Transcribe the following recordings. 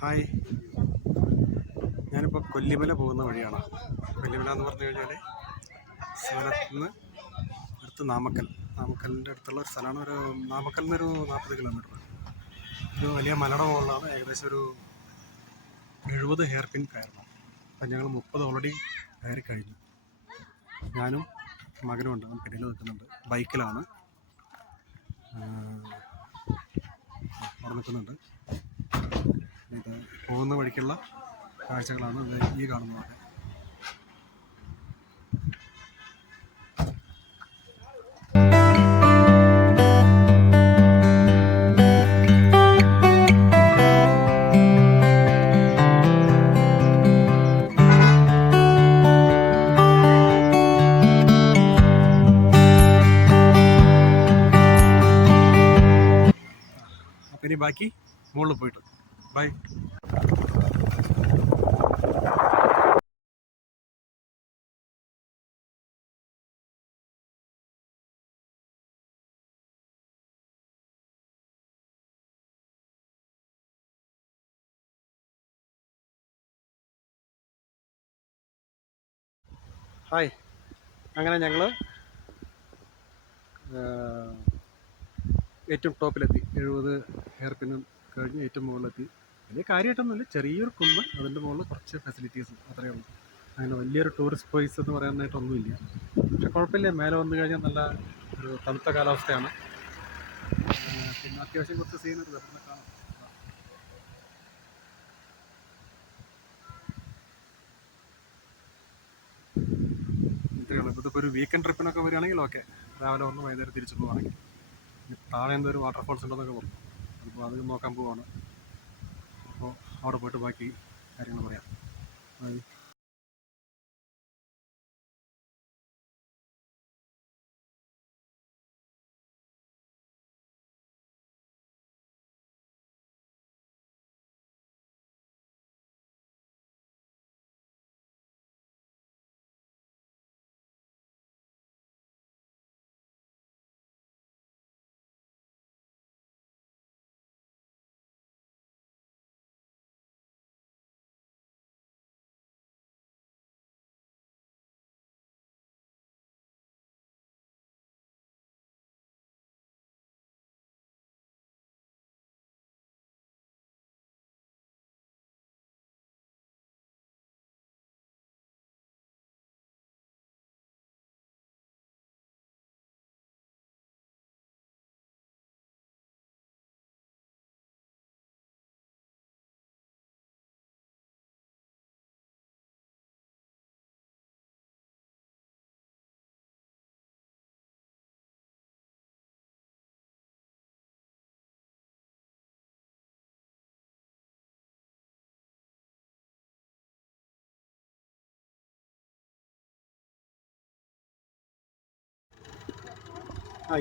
Hi, ഞാനിപ്പോൾ കൊല്ലിമല പോകുന്ന വഴിയാണ്. കൊല്ലിമല എന്ന് പറഞ്ഞു കഴിഞ്ഞാൽ സൂരത്തിൽ നിന്ന് അടുത്ത് നാമക്കലിൻ്റെ അടുത്തുള്ള ഒരു സ്ഥലമാണ്. നാമക്കലിൽ നിന്നൊരു 40 കിലോമീറ്റർ. ഒരു വലിയ മലയുടെ മുകളിലാണ്. ഏകദേശം ഒരു 70 ഹെയർ പിൻ കയറണം. അപ്പം ഞങ്ങൾ 30 ഓൾറെഡി കയറി കഴിഞ്ഞു. ഞാനും മകനും ഉണ്ട്, നമുക്കിടയിൽ നിൽക്കുന്നുണ്ട്. ബൈക്കിലാണ് അവിടെ നിൽക്കുന്നുണ്ട്. ഇത് പോകുന്ന വഴിക്കുള്ള കാഴ്ചകളാണ് ഈ കാണുന്നത്. അപ്പം ഇനി ബാക്കി മുകളിൽ പോയിട്ട് ബൈ. ഹായ്, അങ്ങനെ ഞങ്ങൾ ഏറ്റവും ടോപ്പിലെത്തി. 70 ഹെയർ പിന്നും കഴിഞ്ഞ് ഏറ്റവും മുകളിലെത്തി. വലിയ കാര്യമായിട്ടൊന്നുമില്ല, ചെറിയൊരു കുന്ന്, അതിൻ്റെ മുകളിൽ കുറച്ച് ഫെസിലിറ്റീസ് അത്രയേ ഉള്ളൂ. അങ്ങനെ വലിയൊരു ടൂറിസ്റ്റ് പ്ലേസ് എന്ന് പറയാനായിട്ടൊന്നുമില്ല. പക്ഷെ കുഴപ്പമില്ല, മേലെ വന്നു കഴിഞ്ഞാൽ നല്ല ഒരു തണുത്ത കാലാവസ്ഥയാണ്. പിന്നെ അത്യാവശ്യം കുറച്ച് സീനറി വരുന്ന കാണാം. ഇത്രയുള്ളൂ. ഇതിപ്പോൾ ഒരു വീക്കെൻഡ് ട്രിപ്പിനൊക്കെ വരികയാണെങ്കിൽ ഓക്കെ, രാവിലെ വന്ന് വൈകുന്നേരം തിരിച്ചു പോവുകയാണെങ്കിൽ. താഴെ എന്തൊരു വാട്ടർഫോൾസ് ഉണ്ടെന്നൊക്കെ പറഞ്ഞു. അപ്പോൾ അത് നോക്കാൻ പോവാണ്. അപ്പോൾ അവിടെ പോയിട്ട് ബാക്കി കാര്യങ്ങൾ പറയാം.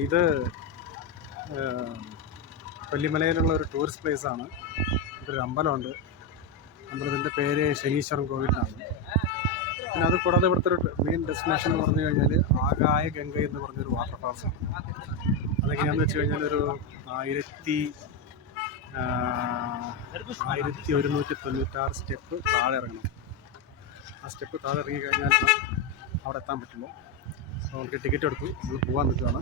ഇത് കൊല്ലിമലയിലുള്ള ഒരു ടൂറിസ്റ്റ് പ്ലേസാണ്. ഇതൊരു അമ്പലമുണ്ട്. അമ്പലത്തിൻ്റെ പേര് ശനീശ്വരൻ കോവിലാണ്. പിന്നെ അത് കൂടാതെ ഇവിടുത്തെ ഒരു മെയിൻ ഡെസ്റ്റിനേഷൻ എന്ന് പറഞ്ഞു കഴിഞ്ഞാൽ ആകായ ഗംഗ എന്ന് പറഞ്ഞൊരു വാട്ടർഫാൾസാണ്. അതെങ്ങനെയാണെന്ന് വെച്ച് കഴിഞ്ഞാൽ ഒരു 1196 സ്റ്റെപ്പ് താഴെ ഇറങ്ങണം. ആ സ്റ്റെപ്പ് താഴെ ഇറങ്ങി കഴിഞ്ഞാലാണ് അവിടെ എത്താൻ പറ്റുള്ളൂ. അപ്പോൾ നമുക്ക് ടിക്കറ്റ് എടുത്തു, നമ്മൾ പോകാൻ നിൽക്കുകയാണ്.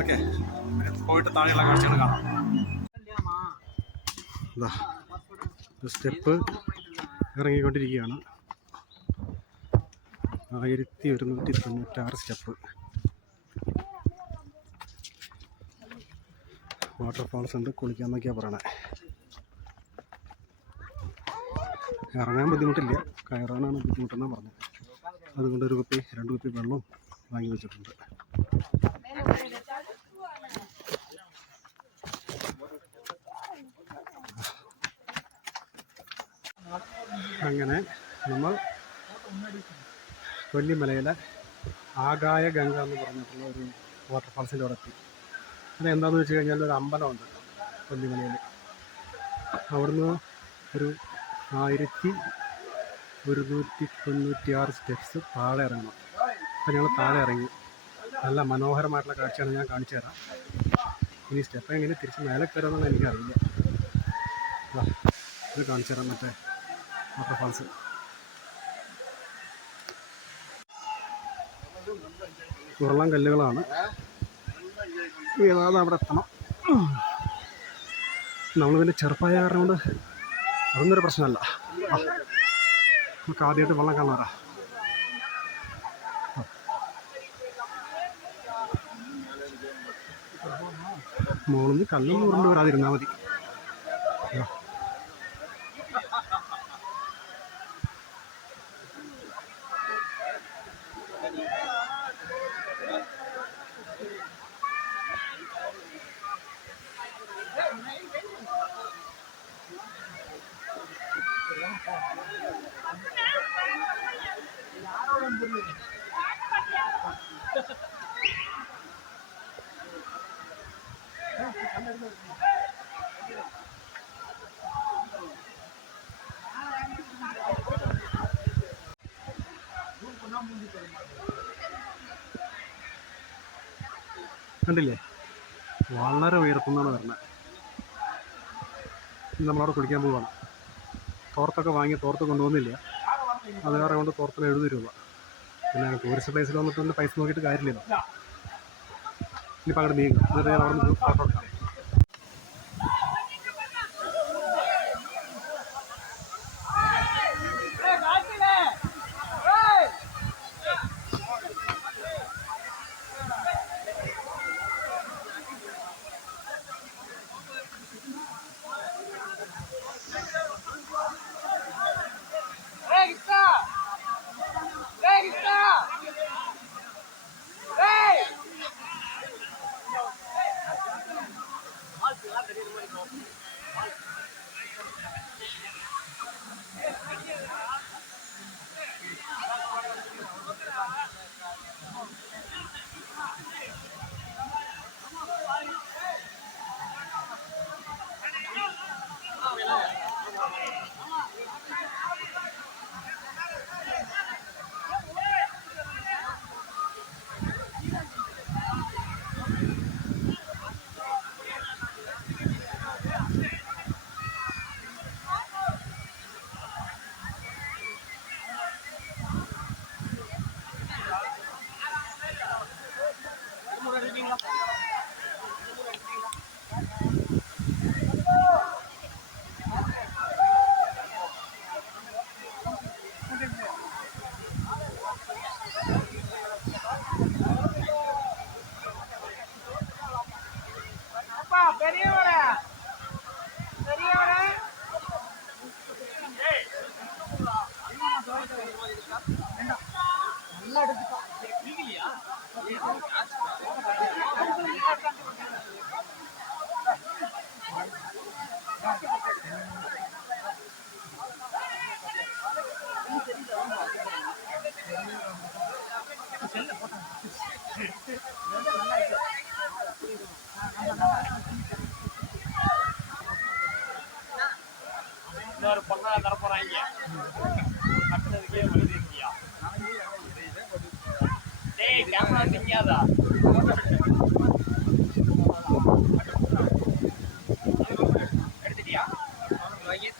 ഓക്കെ, പോയിട്ട് താഴെയുള്ള കാഴ്ചകൾ കാണാം. സ്റ്റെപ്പ് ഇറങ്ങിക്കൊണ്ടിരിക്കുകയാണ്. 1196 സ്റ്റെപ്പ്. വാട്ടർഫാൾസ് ഉണ്ട്, കുളിക്കാമെന്നൊക്കെയാണ് പറയണേ. ഇറങ്ങാൻ ബുദ്ധിമുട്ടില്ല, കയറാനാണ് ബുദ്ധിമുട്ടെന്നാണ് പറഞ്ഞത്. അതുകൊണ്ട് ഒരു കുപ്പി 2 കുപ്പി വെള്ളവും വാങ്ങി വെച്ചിട്ടുണ്ട്. അങ്ങനെ നമ്മൾ കൊല്ലിമലയിലെ ആകായ ഗംഗ എന്ന് പറഞ്ഞിട്ടുള്ള ഒരു വാട്ടർഫാൾസിൻ്റെ അവിടെ എത്തി. അതെന്താണെന്ന് വെച്ച് കഴിഞ്ഞാൽ ഒരു അമ്പലമുണ്ട് കൊല്ലിമലയിൽ. അവിടുന്ന് ഒരു 1196 സ്റ്റെപ്സ് താഴെ ഇറങ്ങണം. അപ്പോൾ ഞങ്ങൾ താഴെ ഇറങ്ങി. നല്ല മനോഹരമായിട്ടുള്ള കാഴ്ചയാണ്, ഞാൻ കാണിച്ചു തരാം. ഇനി സ്റ്റെപ്പ് എങ്ങനെ തിരിച്ച് മേലെ കയറുമെന്നുള്ള എനിക്കറിയില്ല. ഇത് കാണിച്ചു തരാം, മറ്റേ വാട്ടർഫാൾസ്. ഉരുളൻ കല്ലുകളാണ്. ഏതാതെ അവിടെ എത്തണം. നമ്മൾ പിന്നെ ചെറുപ്പമായ കാരണം കൊണ്ട് അതൊന്നും ഒരു പ്രശ്നമല്ല. നമുക്ക് ആദ്യമായിട്ട് വെള്ളം കാണാറാ. മുകളിൽ നിന്ന് കല്ലൊന്നും ഉരുണ്ട് വരാതിരുന്നാൽ മതി. കണ്ടില്ലേ, വളരെ ഉയർത്തുന്നാണ് വരുന്നത്. നമ്മളവിടെ കുളിക്കാൻ പോവാണ്. തോർത്തൊക്കെ വാങ്ങി തോർത്ത് കൊണ്ടുപോകുന്നില്ല, അത് വേറെ കൊണ്ട് തോർത്തിന് 70 രൂപ. പിന്നെ ടൂറിസ്റ്റ് പ്ലേസിൽ വന്നിട്ട് പൈസ നോക്കിയിട്ട് കാര്യമില്ലല്ലോ. ഇനിയിപ്പോൾ അങ്ങോട്ട് നീങ്ങും, എന്നിട്ട് ഞാൻ അവിടെ നിന്ന് ഫോട്ടോ എടുക്കാം. பொண்ணா தர போறாங்க. கட்டுறதுக்கே வழி இருக்கியா? டேய் கேமரா நிக்காதா? எடுத்துட்டியா? வாங்கி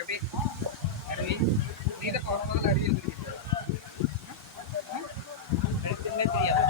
எப்படி அருவி நீத போறதுல அருவி இருக்கு. எடுத்துமே தெரியாது.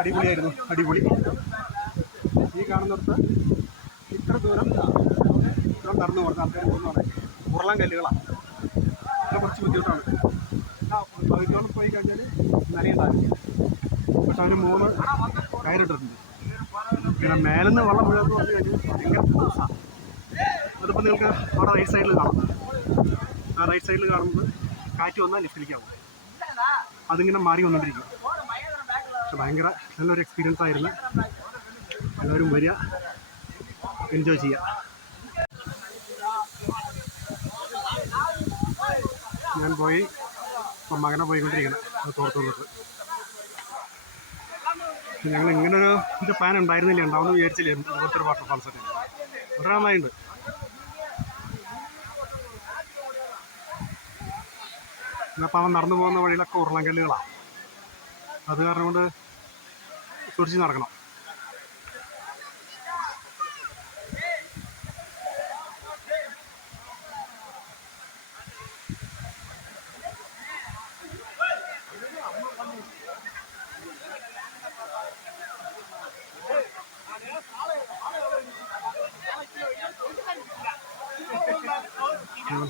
അടിപൊളിയായിരുന്നു, അടിപൊളി. ഈ കാണുന്നിടത്ത് ഇത്ര ദൂരം നടന്നു കൊടുത്ത ആൾക്കാർ പോകുന്നതാണ്. ഉരുളൻ കല്ലുകളാണ്, അത് കുറച്ച് ബുദ്ധിമുട്ടാണ്. പകുതിയോളം പോയി കഴിഞ്ഞാൽ നനയുണ്ടാവില്ല. പക്ഷെ അതിന് 3 കയറിട്ടിട്ടുണ്ട്. പിന്നെ മേലെന്ന് വെള്ളം മുഴുവൻ വന്നു കഴിഞ്ഞാൽ ഭയങ്കര ഫോഴ്സാണ്. അതിപ്പോൾ നിങ്ങൾക്ക് അവിടെ റൈറ്റ് സൈഡിൽ കാണാം. ആ റൈറ്റ് സൈഡിൽ കാണുന്നത് കാറ്റ് വന്നാൽ ലിഫ്റ്റിലേക്കാവും. അതിങ്ങനെ മാറി വന്നുകൊണ്ടിരിക്കും. പക്ഷെ ഭയങ്കര നല്ലൊരു എക്സ്പീരിയൻസ് ആയിരുന്നു. എല്ലാവരും വരിക, എൻജോയ് ചെയ്യുക. ഞാൻ പോയി ഇപ്പം മകനെ പോയിക്കൊണ്ടിരിക്കണം. അത് തോർത്തോട്ട് ഞങ്ങൾ ഇങ്ങനൊരു ഇതിൻ്റെ പ്ലാൻ ഉണ്ടായിരുന്നില്ല, ഉണ്ടാവുമെന്ന് വിചാരിച്ചില്ല. ഇതുപോലത്തെ വാട്ടർഫാൾസൊക്കെ വളരെ നന്നായിട്ടുണ്ട്. അപ്പോൾ അവൻ നടന്നു പോകുന്ന വഴിയിലൊക്കെ ഉരുളൻകല്ലുകളാണ്. അത് കാരണം കൊണ്ട് സൂക്ഷിച്ച് നടക്കണം.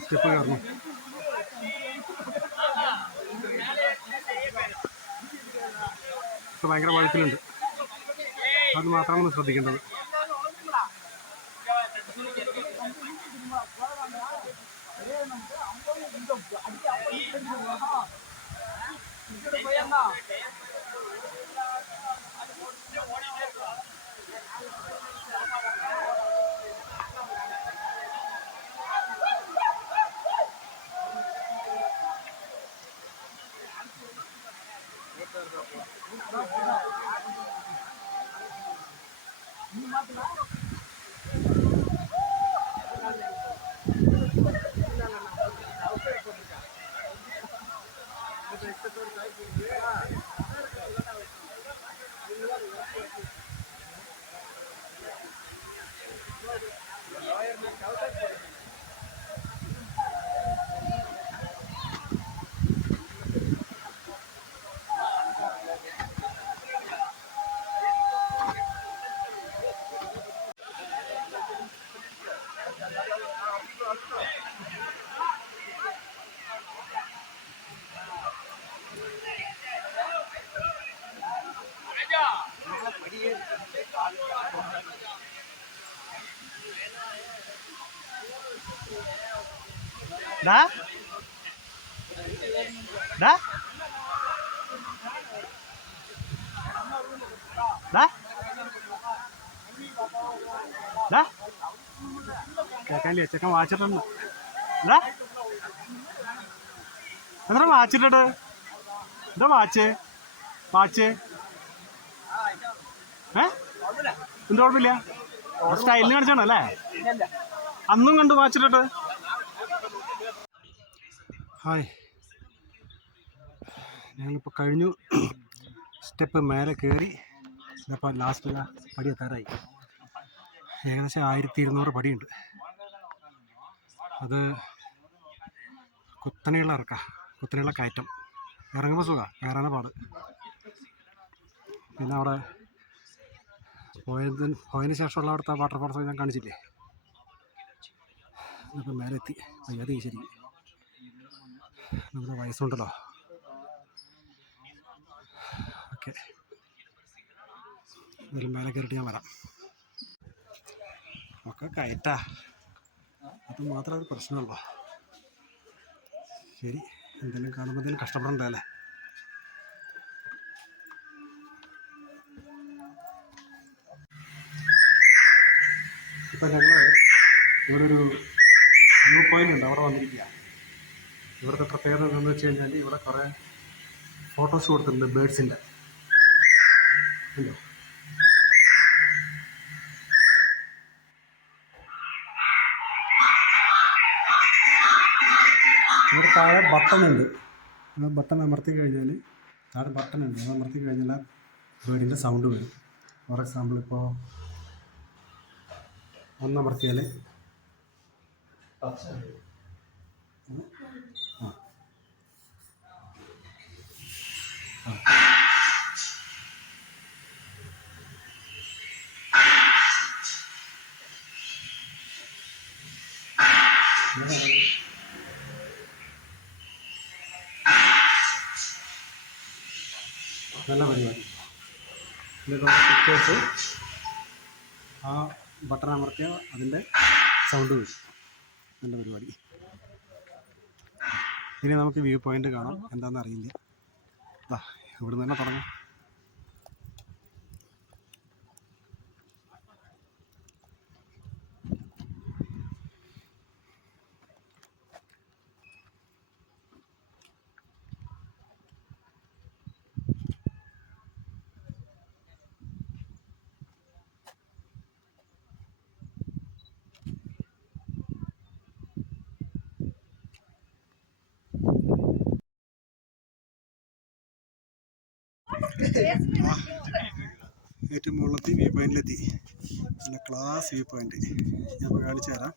സ്റ്റെപ്പ് കയറണം. ഭയങ്കര വഴുക്കലുണ്ട്, അത് മാത്രമാണ് ശ്രദ്ധിക്കേണ്ടത്. ഡാ ഡാ ഡാ ഡാ കേൾക്കാനില്ലേ? ചെക്കൻ വാച്ചിട്ടുണ്ട്. ഡാ എന്താ വാച്ചിട്ടിട്ട്? എന്താ വാച്ച് വാച്ച് എന്ത് കുഴപ്പമില്ല. സ്റ്റൈലിന് കാണിച്ചാണ് അല്ലേ? അന്നും കണ്ടു വാച്ചിട്ടിട്ട്. ഹായ്, ഞങ്ങളിപ്പോൾ കഴിഞ്ഞു. സ്റ്റെപ്പ് മേലെ കയറി ഇപ്പോൾ ലാസ്റ്റ് പടി എത്താറായി. ഏകദേശം 1200 പടിയുണ്ട്. അത് കുത്തനെയുള്ള ഇറക്കാം, കുത്തനെയുള്ള കയറ്റം. ഇറങ്ങുമ്പോൾ സുഖമാണ്, കയറാനാണ് പാട്. പിന്നെ അവിടെ പോയതിന് ശേഷമുള്ള അവിടുത്തെ വാട്ടർഫോൾസ് ഞാൻ കാണിച്ചില്ലേ. ഇപ്പം മേലെ എത്തി. വയ്യാതെ ശരിക്കും നമ്മുടെ വയസ്സുണ്ടല്ലോ. ഓക്കെ, ഇതിലും മേലെ കയറിയിട്ട് ഞാൻ വരാം. ഒക്കെ കയറ്റാ, അത് മാത്രമേ ഒരു പ്രശ്നമുള്ളൂ. ശരി, എന്തെങ്കിലും കാണുമ്പോൾ എന്തെങ്കിലും കഷ്ടപ്പെടണ്ടല്ലേ. ഇപ്പം ഞങ്ങൾ ഇവിടെ ഒരു വ്യൂ പോയിൻ്റ് ഉണ്ട്, അവിടെ വന്നിരിക്കുക. ഇവിടുത്തെ പ്രത്യേകത എന്താണെന്ന് വെച്ച് കഴിഞ്ഞാൽ ഇവിടെ കുറേ ഫോട്ടോസ് കൊടുത്തിട്ടുണ്ട് ബേഡ്സിൻ്റെ. ഉണ്ടോ? ഇവിടെ താഴെ ബട്ടണുണ്ട്. ആ ബട്ടൺ അമർത്തി കഴിഞ്ഞാൽ താഴെ ബട്ടണുണ്ട്, അത് അമർത്തി കഴിഞ്ഞാൽ ആ ബേഡിൻ്റെ സൗണ്ട് വരും. ഫോർ എക്സാമ്പിൾ ഇപ്പോൾ ഒന്നമർത്തിയാൽ നല്ല പരിപാടി. ഇതിലുള്ള പിക്ചേഴ്സ് ആ ബട്ടൺ അമർത്തിയാൽ അതിൻ്റെ സൗണ്ട് വരും. നല്ല പരിപാടി. ഇനി നമുക്ക് വ്യൂ പോയിൻ്റ് കാണാം, എന്താണെന്ന് അറിയില്ല. ഇവിടെ നിന്ന് തന്നെ തുടങ്ങാം. ഏറ്റവും മുകളിലെത്തി, വ്യൂ പോയിന്റിലെത്തി. നല്ല ക്ലാസ് വ്യൂ പോയിന്റ് ഞാൻ ഇപ്പോൾ കാണിച്ചു തരാം.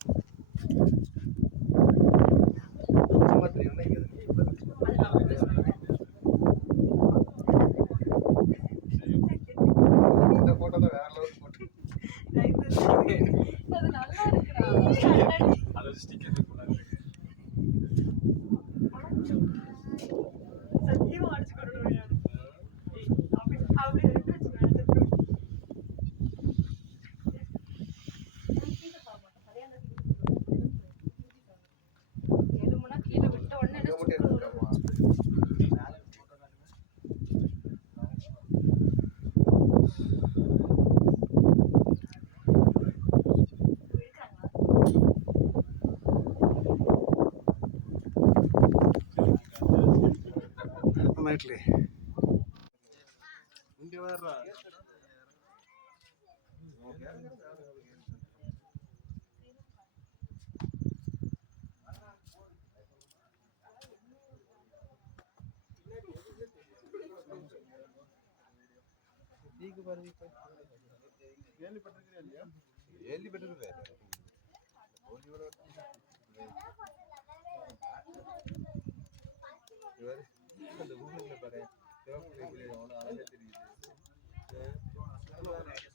നന്നായിട്ടില്ലേ? പറയാം